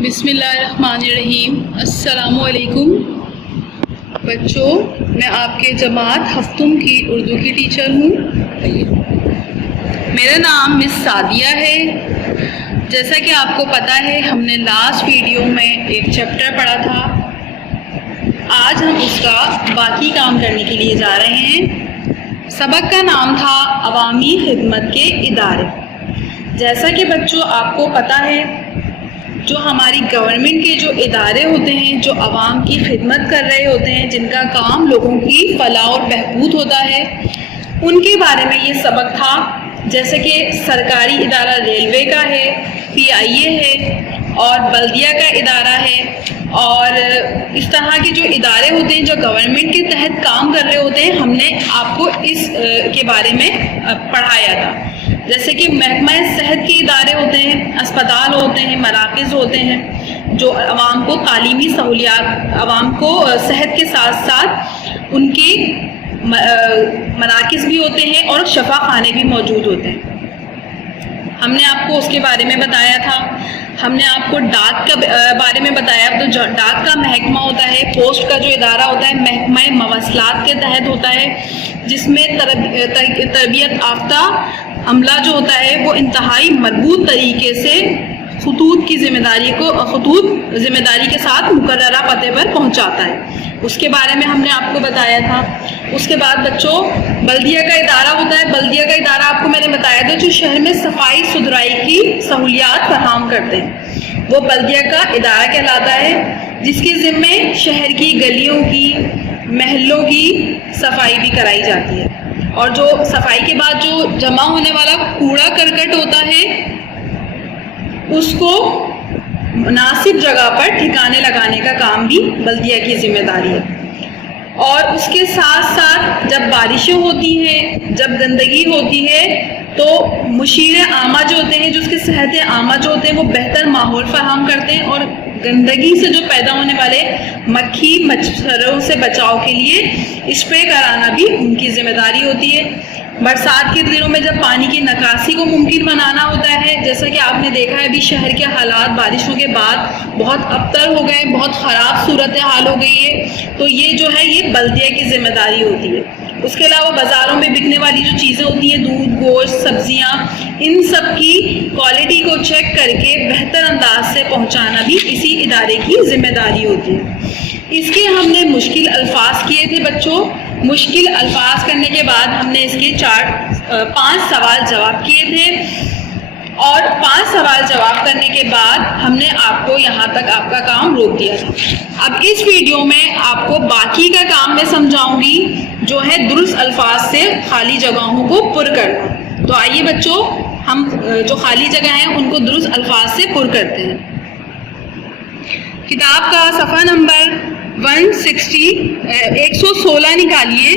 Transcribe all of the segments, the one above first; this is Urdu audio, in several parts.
بسم اللہ الرحمن الرحیم۔ السلام علیکم بچوں، میں آپ کے جماعت ہفتم کی اردو کی ٹیچر ہوں۔ میرا نام مس سعدیہ ہے۔ جیسا کہ آپ کو پتہ ہے، ہم نے لاسٹ ویڈیو میں ایک چیپٹر پڑھا تھا۔ آج ہم اس کا باقی کام کرنے کے لیے جا رہے ہیں۔ سبق کا نام تھا عوامی خدمت کے ادارے۔ جیسا کہ بچوں آپ کو پتہ ہے، جو ہماری گورنمنٹ کے جو ادارے ہوتے ہیں، جو عوام کی خدمت کر رہے ہوتے ہیں، جن کا کام لوگوں کی فلاح اور بہبود ہوتا ہے، ان کے بارے میں یہ سبق تھا۔ جیسے کہ سرکاری ادارہ ریلوے کا ہے، PIA ہے، اور بلدیہ کا ادارہ ہے، اور اس طرح کے جو ادارے ہوتے ہیں جو گورنمنٹ کے تحت کام کر رہے ہوتے ہیں، ہم نے آپ کو اس کے بارے میں پڑھایا تھا۔ جیسے کہ محکمہ صحت کے ادارے ہوتے ہیں، اسپتال ہوتے ہیں، مراکز ہوتے ہیں، جو عوام کو تعلیمی سہولیات، عوام کو صحت کے ساتھ ساتھ ان کے مراکز بھی ہوتے ہیں اور شفا خانے بھی موجود ہوتے ہیں۔ ہم نے آپ کو اس کے بارے میں بتایا تھا۔ ہم نے آپ کو ڈاک کا بارے میں بتایا۔ تو جو ڈاک کا محکمہ ہوتا ہے، پوسٹ کا جو ادارہ ہوتا ہے، محکمہ مواصلات کے تحت ہوتا ہے، جس میں تربیت یافتہ عملہ جو ہوتا ہے وہ انتہائی مضبوط طریقے سے خطوط ذمہ داری کے ساتھ مقررہ پتے پر پہنچاتا ہے۔ اس کے بارے میں ہم نے آپ کو بتایا تھا۔ اس کے بعد بچوں، بلدیہ کا ادارہ ہوتا ہے۔ بلدیہ کا ادارہ آپ کو میں نے بتایا تھا، جو شہر میں صفائی ستھرائی کی سہولیات فراہم کرتے ہیں، وہ بلدیہ کا ادارہ کہلاتا ہے، جس کے ذمے شہر کی گلیوں کی، محلوں کی صفائی بھی کرائی جاتی ہے، اور جو صفائی کے بعد جو جمع ہونے والا کوڑا کرکٹ ہوتا ہے، اس کو مناسب جگہ پر ٹھکانے لگانے کا کام بھی بلدیہ کی ذمہ داری ہے۔ اور اس کے ساتھ ساتھ جب بارشیں ہوتی ہیں، جب گندگی ہوتی ہے، تو مشیر عامہ جو ہوتے ہیں، جو اس کے صحت عامہ جو ہوتے ہیں، وہ بہتر ماحول فراہم کرتے ہیں، اور گندگی سے جو پیدا ہونے والے مکھی مچھروں سے بچاؤ کے لیے اسپرے کرانا بھی ان کی ذمہ داری ہوتی ہے۔ برسات کے دنوں میں جب پانی کی نکاسی کو ممکن بنانا ہوتا ہے، جیسا کہ آپ نے دیکھا ہے ابھی شہر کے حالات بارشوں کے بعد بہت ابتر ہو گئے، بہت خراب صورتحال ہو گئی ہے، تو یہ جو ہے یہ بلدیہ کی ذمہ داری ہوتی ہے۔ اس کے علاوہ بازاروں میں بکنے والی جو چیزیں ہوتی ہیں، دودھ، گوشت، سبزیاں، ان سب کی کوالٹی کو چیک کر کے بہتر انداز سے پہنچانا بھی اسی ادارے کی ذمہ داری ہوتی ہے۔ اس کے ہم نے مشکل الفاظ کیے تھے بچوں۔ مشکل الفاظ کرنے کے بعد ہم نے اس کے 5 سوال جواب کیے تھے، اور 5 سوال جواب کرنے کے بعد ہم نے آپ کو یہاں تک آپ کا کام روک دیا تھا۔ اب اس ویڈیو میں آپ کو باقی کا کام میں سمجھاؤں گی، جو ہے درست الفاظ سے خالی جگہوں کو پر کرنا۔ تو آئیے بچوں، ہم جو خالی جگہ ہیں ان کو درست الفاظ سے پر کرتے ہیں۔ کتاب کا صفحہ نمبر 116 نکالیے۔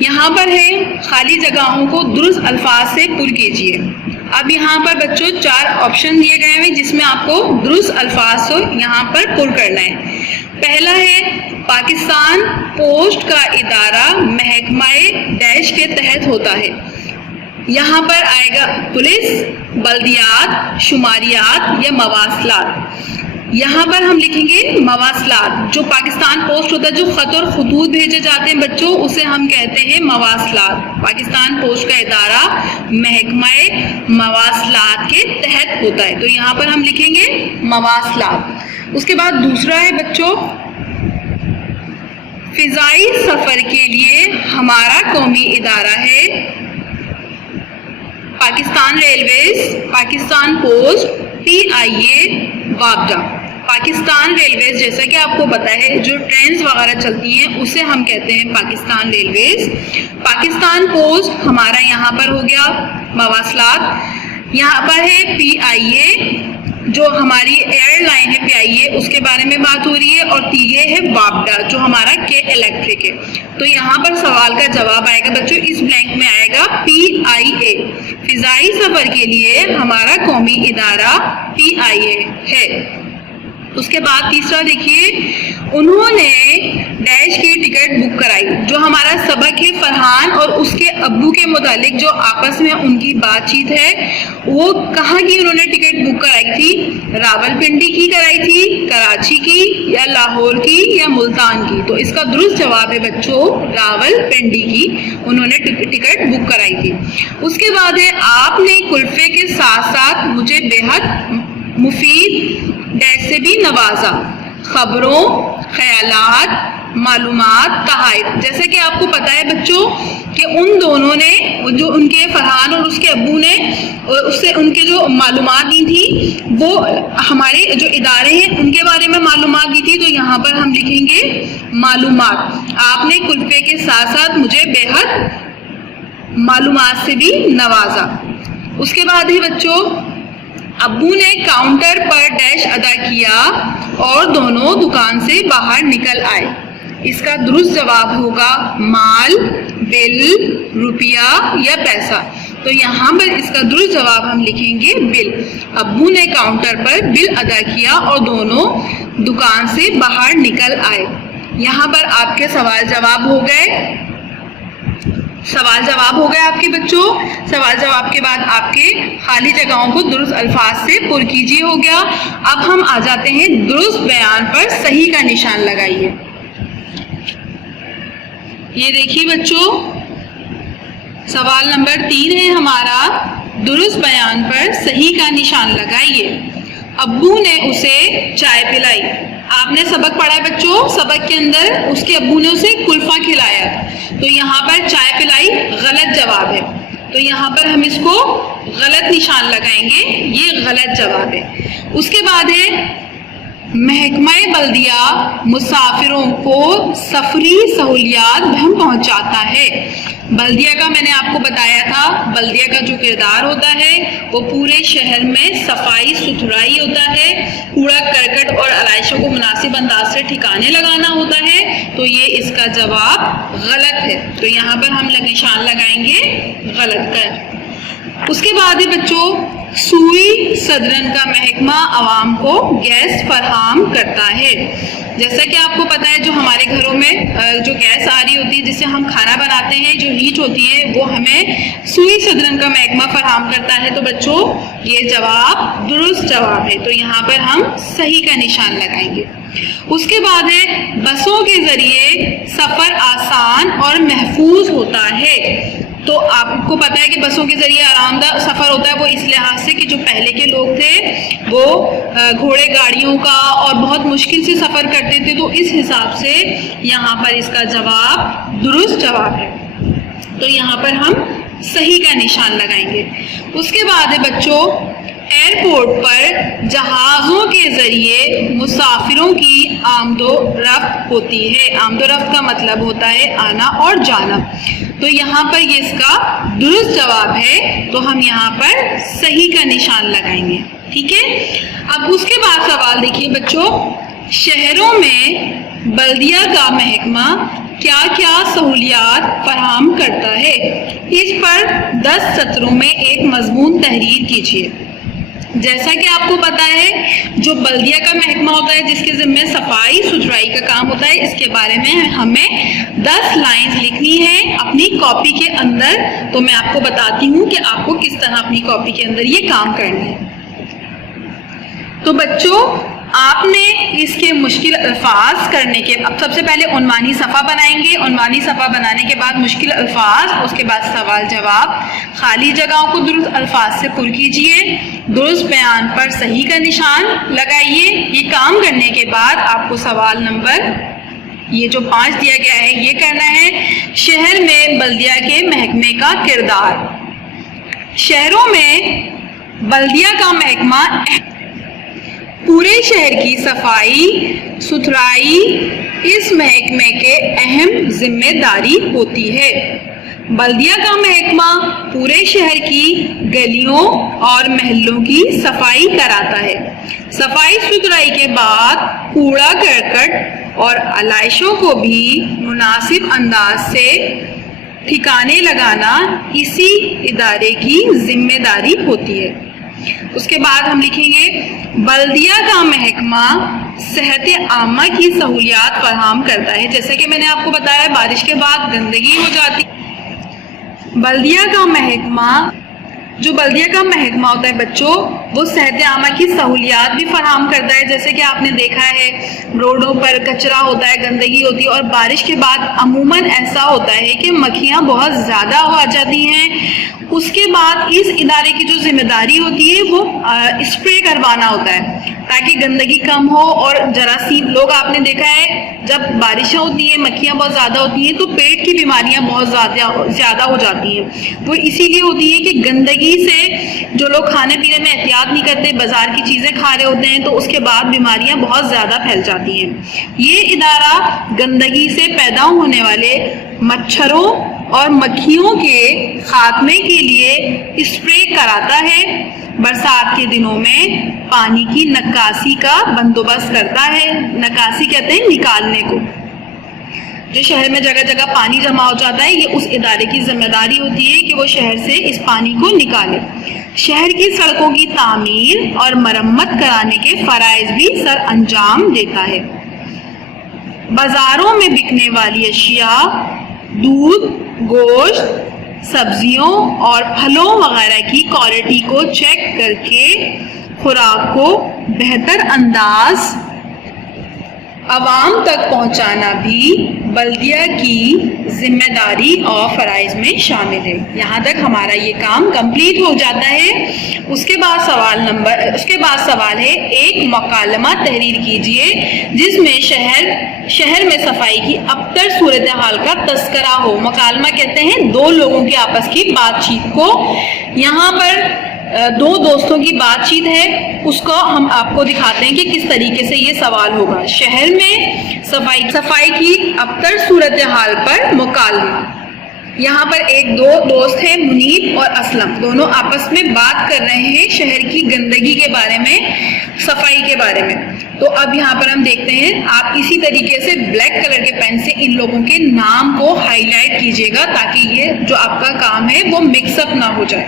یہاں پر ہے خالی جگہوں کو درست الفاظ سے پر کیجیے۔ اب یہاں پر بچوں 4 آپشن دیے گئے ہیں، جس میں آپ کو درست الفاظ سے یہاں پر پر کرنا ہے۔ پہلا ہے پاکستان پوسٹ کا ادارہ محکمہ ڈیش کے تحت ہوتا ہے۔ یہاں پر آئے گا پولیس، بلدیات، شماریات یا مواصلات۔ یہاں پر ہم لکھیں گے مواصلات۔ جو پاکستان پوسٹ ہوتا ہے، جو خط اور خطوط بھیجے جاتے ہیں بچوں، اسے ہم کہتے ہیں مواصلات۔ پاکستان پوسٹ کا ادارہ محکمہ مواصلات کے تحت ہوتا ہے، تو یہاں پر ہم لکھیں گے مواصلات۔ اس کے بعد دوسرا ہے بچوں، فضائی سفر کے لیے ہمارا قومی ادارہ ہے Pakistan railways, Pakistan post, PIA، وابڈا۔ پاکستان ریلویز، جیسا کہ آپ کو پتا ہے، جو ٹرینز وغیرہ چلتی ہیں اسے ہم کہتے ہیں پاکستان ریلویز۔ پاکستان پوسٹ ہمارا یہاں پر ہو گیا مواصلات۔ یہاں پر ہے PIA، جو ہماری ایئر لائن ہے PIA، اس کے بارے میں بات ہو رہی ہے، اور تیسرے ہے وابڈا، جو ہمارا کے الیکٹرک ہے۔ تو یہاں پر سوال کا جواب آئے گا بچوں، اس بلینک میں آئے گا PIA۔ فضائی سفر کے لیے ہمارا قومی ادارہ PIA ہے۔ اس کے بعد تیسرا دیکھیے، انہوں نے ڈیش کی ٹکٹ بک کرائی. جو ہمارا سبق ہے فرحان اور اس کے ابو کے متعلق جو آپس میں ان کی بات چیت ہے، وہ کہاں کی انہوں نے ٹکٹ بک کرائی تھی؟ راولپنڈی کی کرائی تھی، کراچی کی یا لاہور کی یا ملتان کی؟ تو اس کا درست جواب ہے بچوں راولپنڈی کی انہوں نے ٹکٹ بک کرائی تھی. اس کے بعد ہے آپ نے کلفے کے ساتھ ساتھ مجھے بے حد مفید ڈیش سے بھی نوازا، خبروں، خیالات، معلومات، تحائف. جیسا کہ آپ کو پتا ہے بچوں کہ ان دونوں نے جو ان کے فرحان اور اس کے ابو نے اس سے ان کے جو معلومات دی تھی وہ ہمارے جو ادارے ہیں ان کے بارے میں معلومات دی تھی. تو یہاں پر ہم لکھیں گے معلومات. آپ نے کلفے کے ساتھ ساتھ مجھے بے حد معلومات سے بھی نوازا. اس کے بعد ہی بچوں ابو نے کاؤنٹر پر ڈیش ادا کیا اور دونوں دکان سے باہر نکل آئے. اس کا درست جواب ہوگا مال، بل، روپیہ یا پیسہ. تو یہاں پر اس کا درست جواب ہم لکھیں گے بل. ابو نے کاؤنٹر پر بل ادا کیا اور دونوں دکان سے باہر نکل آئے. یہاں پر آپ کے سوال جواب ہو گئے. سوال جواب ہو گئے آپ کے بچوں. سوال جواب کے بعد آپ کے خالی جگہوں کو درست الفاظ سے پر کیجیے ہو گیا. اب ہم آ جاتے ہیں درست بیان پر صحیح کا نشان لگائیے. یہ دیکھیے بچوں سوال نمبر 3 ہے ہمارا، درست بیان پر صحیح کا نشان لگائیے. ابو نے اسے چائے پلائی. آپ نے سبق پڑھا ہے بچوں، سبق کے اندر اس کے ابو نے اسے کلفہ کھلایا. تو یہاں پر چائے پلائی غلط جواب ہے. تو یہاں پر ہم اس کو غلط نشان لگائیں گے، یہ غلط جواب ہے. اس کے بعد ہے محکمہ بلدیہ مسافروں کو سفری سہولیات بہم پہنچاتا ہے. بلدیہ کا میں نے آپ کو بتایا تھا، بلدیہ کا جو کردار ہوتا ہے وہ پورے شہر میں صفائی ستھرائی ہوتا ہے، کوڑا کرکٹ اور علائشوں کو مناسب انداز سے ٹھکانے لگانا ہوتا ہے. تو یہ اس کا جواب غلط ہے. تو یہاں پر ہم نشان لگائیں گے غلط کا. اس کے بعد بچوں سوئی صدرن کا محکمہ عوام کو گیس فراہم کرتا ہے. جیسا کہ آپ کو پتا ہے جو ہمارے گھروں میں جو گیس آ رہی ہوتی ہے جس سے ہم کھانا بناتے ہیں، جو ہیٹ ہوتی ہے وہ ہمیں سوئی صدرن کا محکمہ فراہم کرتا ہے. تو بچوں یہ جواب درست جواب ہے. تو یہاں پر ہم صحیح کا نشان لگائیں گے. اس کے بعد ہے بسوں کے ذریعے سفر آسان اور محفوظ ہوتا ہے. تو آپ کو پتا ہے کہ بسوں کے ذریعے آرام دہ سفر ہوتا ہے، وہ اس لحاظ سے کہ جو پہلے کے لوگ تھے وہ گھوڑے گاڑیوں کا اور بہت مشکل سے سفر کرتے تھے. تو اس حساب سے یہاں پر اس کا جواب درست جواب ہے. تو یہاں پر ہم صحیح کا نشان لگائیں گے. اس کے بعد ہے بچوں ایئرپورٹ پر جہازوں کے ذریعے مسافروں کی آمد و رفت ہوتی ہے. آمد و رفت کا مطلب ہوتا ہے آنا اور جانا. تو یہاں پر یہ اس کا درست جواب ہے. تو ہم یہاں پر صحیح کا نشان لگائیں گے. ٹھیک ہے. اب اس کے بعد سوال دیکھیے بچوں، شہروں میں بلدیہ کا محکمہ کیا کیا سہولیات فراہم کرتا ہے؟ اس پر 10 سطروں میں ایک مضمون تحریر کیجیے. جیسا کہ آپ کو پتا ہے جو بلدیہ کا محکمہ ہوتا ہے جس کے ذمہ صفائی ستھرائی کا کام ہوتا ہے، اس کے بارے میں ہمیں 10 لائنز لکھنی ہے اپنی کاپی کے اندر. تو میں آپ کو بتاتی ہوں کہ آپ کو کس طرح اپنی کاپی کے اندر یہ کام کرنا ہے. تو بچوں آپ نے اس کے مشکل الفاظ کرنے کے اب سب سے پہلے عنوانی صفحہ بنائیں گے. عنوانی صفحہ بنانے کے بعد مشکل الفاظ، اس کے بعد سوال جواب، خالی جگہوں کو درست الفاظ سے پر کیجیے، درست بیان پر صحیح کا نشان لگائیے. یہ کام کرنے کے بعد آپ کو سوال نمبر یہ جو 5 دیا گیا ہے یہ کرنا ہے. شہر میں بلدیہ کے محکمے کا کردار. شہروں میں بلدیہ کا محکمہ پورے شہر کی صفائی ستھرائی اس محکمے کے اہم ذمہ داری ہوتی ہے. بلدیہ کا محکمہ پورے شہر کی گلیوں اور محلوں کی صفائی کراتا ہے. صفائی ستھرائی کے بعد کوڑا کرکٹ اور علائشوں کو بھی مناسب انداز سے ٹھکانے لگانا اسی ادارے کی ذمہ داری ہوتی ہے. اس کے بعد ہم لکھیں گے بلدیہ کا محکمہ صحت عامہ کی سہولیات فراہم کرتا ہے. جیسا کہ میں نے آپ کو بتایا بارش کے بعد گندگی ہو جاتی. بلدیہ کا محکمہ ہوتا ہے بچوں، وہ صحت عامہ کی سہولیات بھی فراہم کرتا ہے. جیسے کہ آپ نے دیکھا ہے روڈوں پر کچرا ہوتا ہے، گندگی ہوتی ہے، اور بارش کے بعد عموماً ایسا ہوتا ہے کہ مکھیاں بہت زیادہ ہو جاتی ہیں. اس کے بعد اس ادارے کی جو ذمہ داری ہوتی ہے وہ اسپرے کروانا ہوتا ہے تاکہ گندگی کم ہو. اور جراثیم، لوگ آپ نے دیکھا ہے جب بارشیں ہوتی ہیں مکھیاں بہت زیادہ ہوتی ہیں تو پیٹ کی بیماریاں بہت زیادہ ہو جاتی ہیں. وہ اسی لیے ہوتی ہے کہ گندگی سے جو لوگ کھانے پینے میں احتیاط نہیں کرتے، بازار کی چیزیں کھا رہے ہوتے ہیں، تو اس کے بعد بیماریاں بہت زیادہ پھیل جاتی ہیں. یہ ادارہ گندگی سے پیدا ہونے والے مچھروں اور مکھیوں کے خاتمے کے لیے اسپرے کراتا ہے. برسات کے دنوں میں پانی کی نکاسی کا بندوبست کرتا ہے. نکاسی کہتے ہیں نکالنے کو. جو شہر میں جگہ جگہ پانی جمع ہو جاتا ہے، یہ اس ادارے کی ذمہ داری ہوتی ہے کہ وہ شہر سے اس پانی کو نکالے. شہر کی سڑکوں کی تعمیر اور مرمت کرانے کے فرائض بھی سر انجام دیتا ہے. بازاروں میں بکنے والی اشیاء، دودھ، گوشت، سبزیوں اور پھلوں وغیرہ کی کوالٹی کو چیک کر کے خوراک کو بہتر انداز عوام تک پہنچانا بھی بلدیہ کی ذمہ داری اور فرائض میں شامل ہے. یہاں تک ہمارا یہ کام کمپلیٹ ہو جاتا ہے. اس کے بعد سوال ہے ایک مکالمہ تحریر کیجئے جس میں شہر میں صفائی کی ابتر صورتحال کا تذکرہ ہو. مکالمہ کہتے ہیں دو لوگوں کے آپس کی بات چیت کو. یہاں پر دو دوستوں کی بات چیت ہے، اس کو ہم آپ کو دکھاتے ہیں کہ کس طریقے سے یہ سوال ہوگا. شہر میں صفائی کی ابتر صورتحال پر مکالمہ. یہاں پر ایک دو دوست ہیں، منیب اور اسلم، دونوں آپس میں بات کر رہے ہیں شہر کی گندگی کے بارے میں، صفائی کے بارے میں. تو اب یہاں پر ہم دیکھتے ہیں، آپ اسی طریقے سے بلیک کلر کے پین سے ان لوگوں کے نام کو ہائی لائٹ کیجیے گا تاکہ یہ جو آپ کا کام ہے وہ مکس اپ نہ ہو جائے.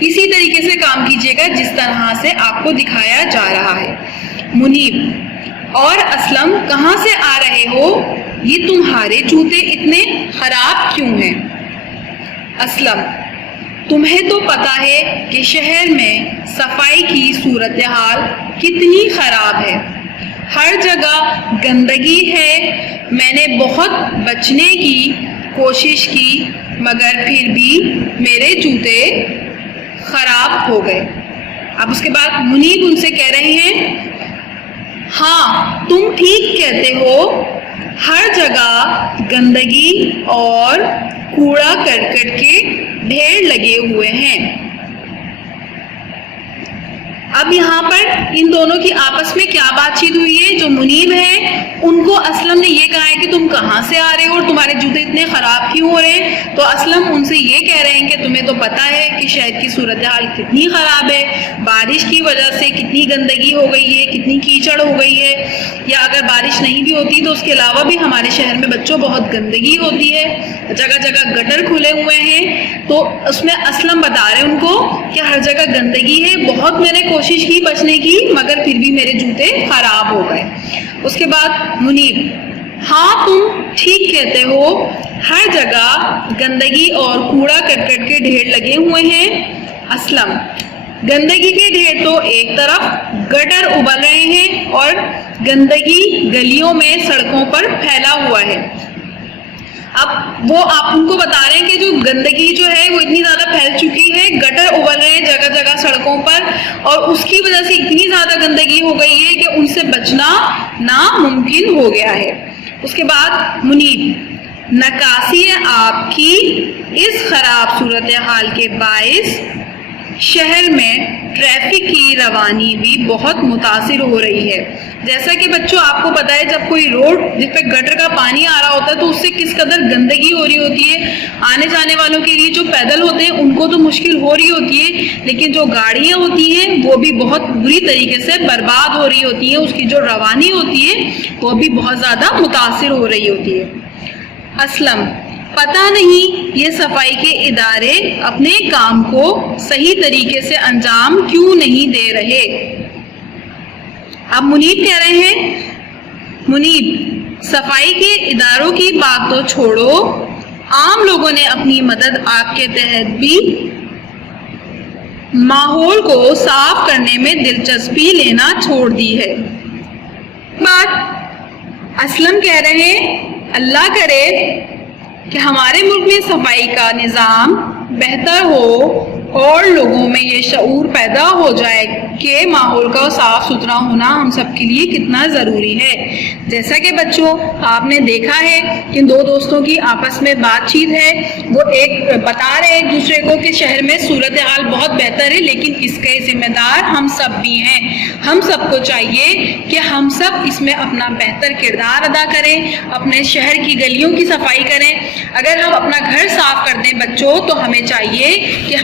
اسی طریقے سے کام کیجیے گا جس طرح سے آپ کو دکھایا جا رہا ہے. منیب اور اسلم کہاں سے آ رہے ہو؟ یہ تمہارے جوتے اتنے خراب کیوں ہیں؟ اسلم: تمہیں تو پتا ہے کہ شہر میں صفائی کی صورتحال کتنی خراب ہے، ہر جگہ گندگی ہے. میں نے بہت بچنے کی کوشش کی مگر پھر بھی میرے جوتے خراب ہو گئے. اب اس کے بعد منیب ان سے کہہ رہے ہیں ہاں تم ٹھیک کہتے ہو، ہر جگہ گندگی اور کوڑا کرکٹ کے ڈھیر لگے ہوئے ہیں. اب یہاں پر ان دونوں کی آپس میں کیا بات چیت ہوئی ہے؟ جو منیب ہے ان کو اسلم نے یہ کہا ہے کہ تم کہاں سے آ رہے ہو اور تمہارے جوتے اتنے خراب کیوں ہو رہے ہیں. تو اسلم ان سے یہ کہہ رہے ہیں کہ تمہیں تو پتا ہے کہ شہر کی صورتحال کتنی خراب ہے، بارش کی وجہ سے کتنی گندگی ہو گئی ہے، کتنی کیچڑ ہو گئی ہے، یا اگر بارش نہیں بھی ہوتی تو اس کے علاوہ بھی ہمارے شہر میں بچوں بہت گندگی ہوتی ہے، جگہ جگہ گٹر کھلے ہوئے ہیں. تو اس میں اسلم بتا رہے ان کو کہ ہر جگہ گندگی ہے، بہت میں نے کوشش کی بچنے کی مگر پھر بھی میرے جوتے خراب ہو گئے. اس کے بعد منیب: ہاں تم ٹھیک کہتے ہو، ہر جگہ گندگی اور کوڑا کرکٹ کے ڈھیر لگے ہوئے ہیں. اسلم: گندگی کے ڈھیر تو ایک طرف گٹر ابل رہے ہیں اور گندگی گلیوں میں سڑکوں پر پھیلا ہوا ہے. اب وہ آپ ان کو بتا رہے ہیں کہ جو گندگی جو ہے وہ اتنی زیادہ پھیل چکی ہے، گٹر ابل رہے ہیں جگہ جگہ سڑکوں پر، اور اس کی وجہ سے اتنی زیادہ گندگی ہو گئی ہے کہ ان سے بچنا ناممکن ہو گیا ہے. اس کے بعد منیب: نکاسی آپ کی اس خراب صورتحال کے باعث شہر میں ٹریفک کی روانی بھی بہت متاثر ہو رہی ہے. جیسا کہ بچوں آپ کو پتا ہے جب کوئی روڈ جس پہ گٹر کا پانی آ رہا ہوتا ہے تو اس سے کس قدر گندگی ہو رہی ہوتی ہے. آنے جانے والوں کے لیے جو پیدل ہوتے ہیں ان کو تو مشکل ہو رہی ہوتی ہے، لیکن جو گاڑیاں ہوتی ہیں وہ بھی بہت بری طریقے سے برباد ہو رہی ہوتی ہیں، اس کی جو روانی ہوتی ہے وہ بھی بہت زیادہ متاثر ہو رہی ہوتی ہے. اسلم: پتہ نہیں یہ صفائی کے ادارے اپنے کام کو صحیح طریقے سے انجام کیوں نہیں دے رہے. اب منیب کہہ رہے ہیں، منیب صفائی کے اداروں کی بات تو چھوڑو، عام لوگوں نے اپنی مدد آپ کے تحت بھی ماحول کو صاف کرنے میں دلچسپی لینا چھوڑ دی ہے۔ بات اسلم کہہ رہے ہیں، اللہ کرے کہ ہمارے ملک میں صفائی کا نظام بہتر ہو اور لوگوں میں یہ شعور پیدا ہو جائے کہ ماحول کا صاف ستھرا ہونا ہم سب کے لیے کتنا ضروری ہے۔ جیسا کہ بچوں آپ نے دیکھا ہے کہ دو دوستوں کی آپس میں بات چیت ہے، وہ ایک بتا رہے ایک دوسرے کو کہ شہر میں صورتحال بہت بہتر ہے، لیکن اس کے ذمہ دار ہم سب بھی ہیں۔ ہم سب کو چاہیے کہ ہم سب اس میں اپنا بہتر کردار ادا کریں، اپنے شہر کی گلیوں کی صفائی کریں۔ اگر ہم اپنا گھر صاف کر دیں بچوں تو ہمیں چاہیے کہ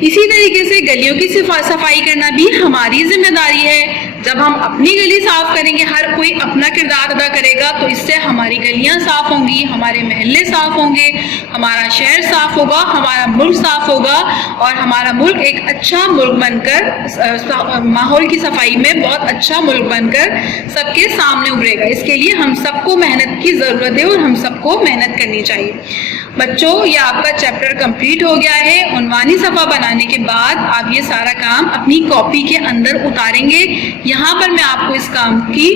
اسی طریقے سے گلیوں کی صفائی کرنا بھی ہماری ذمہ داری ہے۔ جب ہم اپنی گلی صاف کریں گے، ہر کوئی اپنا کردار ادا کرے گا، تو اس سے ہماری گلیاں صاف ہوں گی، ہمارے محلے صاف ہوں گے، ہمارا شہر صاف ہوگا، ہمارا ملک صاف ہوگا، اور ہمارا ملک ایک اچھا ملک بن کر ماحول کی صفائی میں بہت اچھا ملک بن کر سب کے سامنے ابھرے گا۔ اس کے لیے ہم سب کو محنت کی ضرورت ہے اور ہم سب کو محنت کرنی چاہیے۔ بچوں یہ آپ کا چیپٹر کمپلیٹ ہو گیا ہے۔ عنوانی صفحہ بنانے کے بعد آپ یہ سارا کام اپنی کاپی کے اندر اتاریں گے۔ یہاں پر میں آپ کو اس کام کی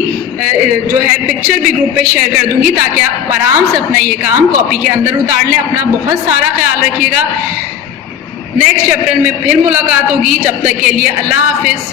جو ہے پکچر بھی گروپ پہ شیئر کر دوں گی تاکہ آپ آرام سے اپنا یہ کام کاپی کے اندر اتار لیں۔ اپنا بہت سارا خیال رکھیے گا۔ نیکسٹ چیپٹر میں پھر ملاقات ہوگی، جب تک کے لیے اللہ حافظ۔